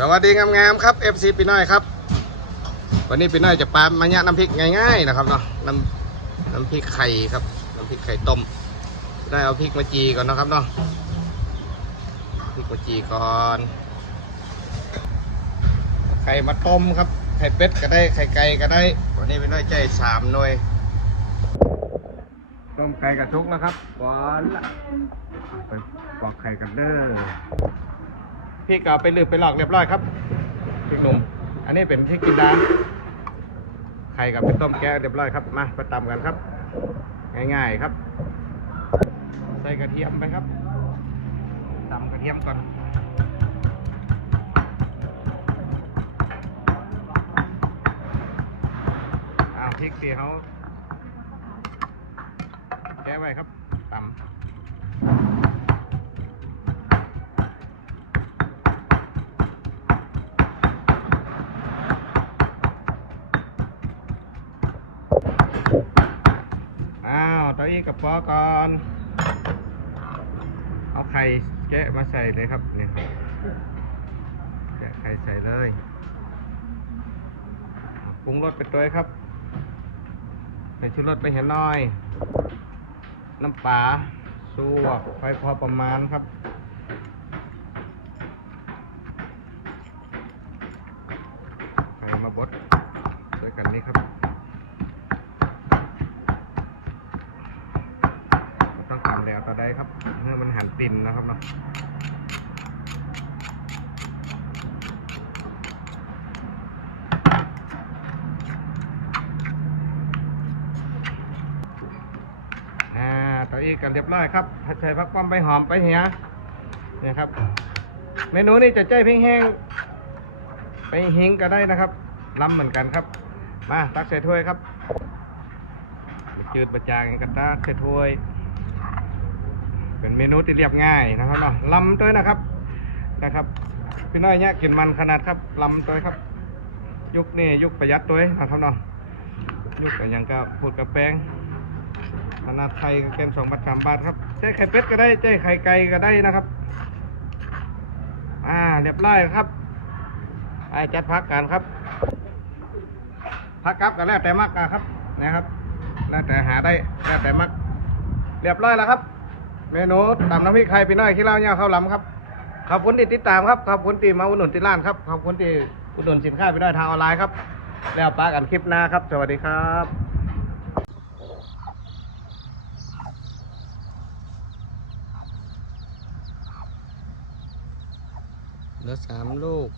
สวัสดีงามๆครับ FC ปีน้อยครับ วันนี้ปีน้อยจะปามาญะน้ำพริกง่ายๆนะครับเนาะน้ำน้ำพริกไข่ครับน้ำพริกไข่ต้มได้เอาพริกมาจีก่อนนะครับเนาะพริกมาจีก่อนไข่มาต้มครับไข่เป็ดก็ได้ไข่ไก่ก็ได้ วันนี้ปีน้อยใจสามหน่วยต้มไก่กระทุกนะครับก่อนละไปปอกไข่กันเด้อ พี่ก็เอาไปลืบไปหลอกเรียบร้อยครับพริกหนุ่มอันนี้เป็นพริกกินดาไข่กับเป็นต้มแกะเรียบร้อยครับมาไปตำกันครับ ง่ายๆครับ ใส่กระเทียมไปครับตำกระเทียมก่อนอ้าวพริกที่เขาแกะไว้ครับตำ อ้าวตอนนี้กับปอก่อน เอาไข่แกะมาใส่เลยครับนี่ครับแกะไข่ใส่เลยปรุงรสไปตัวยครับใส่ชุดรสไปเห็นหน่อย น้ำปลาสูบไฟพอประมาณครับไข่มาบดด้วยกันนี่ครับ ต้องทำแล้วต่อได้ครับเมื่มนหันตินนะครับเนาะอ่ต่ออีกกันเรียบร้อยครับผัดไทยพักความใบหอมไปเหียเนี่ยครับ เมนูนี้จะใจเพียงแห้งไปหิงก็ได้นะครับล้ำเหมือนกันครับ มาตักใส่ถ้วยครับจืดประจางกระตากใส่ถ้วย เป็นเมนูที่เรียบง่ายนะครับเนาะลำตัวนะครับนะครับ พี่น้อยเนี่ยกินมันขนาดครับลำตัวครับ ยุคนี้ยุคประหยัดตัวนะครับเนาะยุคอย่างก็พูดกับแป้งขนาดไทยก็เกมสองบาทสามบาทครับใจไข่เป็ดก็ได้ใจไข่ไก่ก็ได้นะครับ อ่าเรียบร้อยครับไปจัดพักกันครับพักครับก็แล้วแต่มักอะครับนะครับ แล้วแต่หาได้แล้วแต่มัก เรียบร้อยแล้วครับ เมนูตำน้ำพริกไข่พี่น้อยขี้เหล้าเนี่ยข้าวหลำครับขอบคุณที่ติดตามครับขอบคุณที่มาอุดหนุนที่ร้านครับขอบคุณที่อุดหนุนสินค้าพี่น้อยทางออนไลน์ครับ แล้วปากันคลิปหน้าครับ สวัสดีครับเหลือสามลูก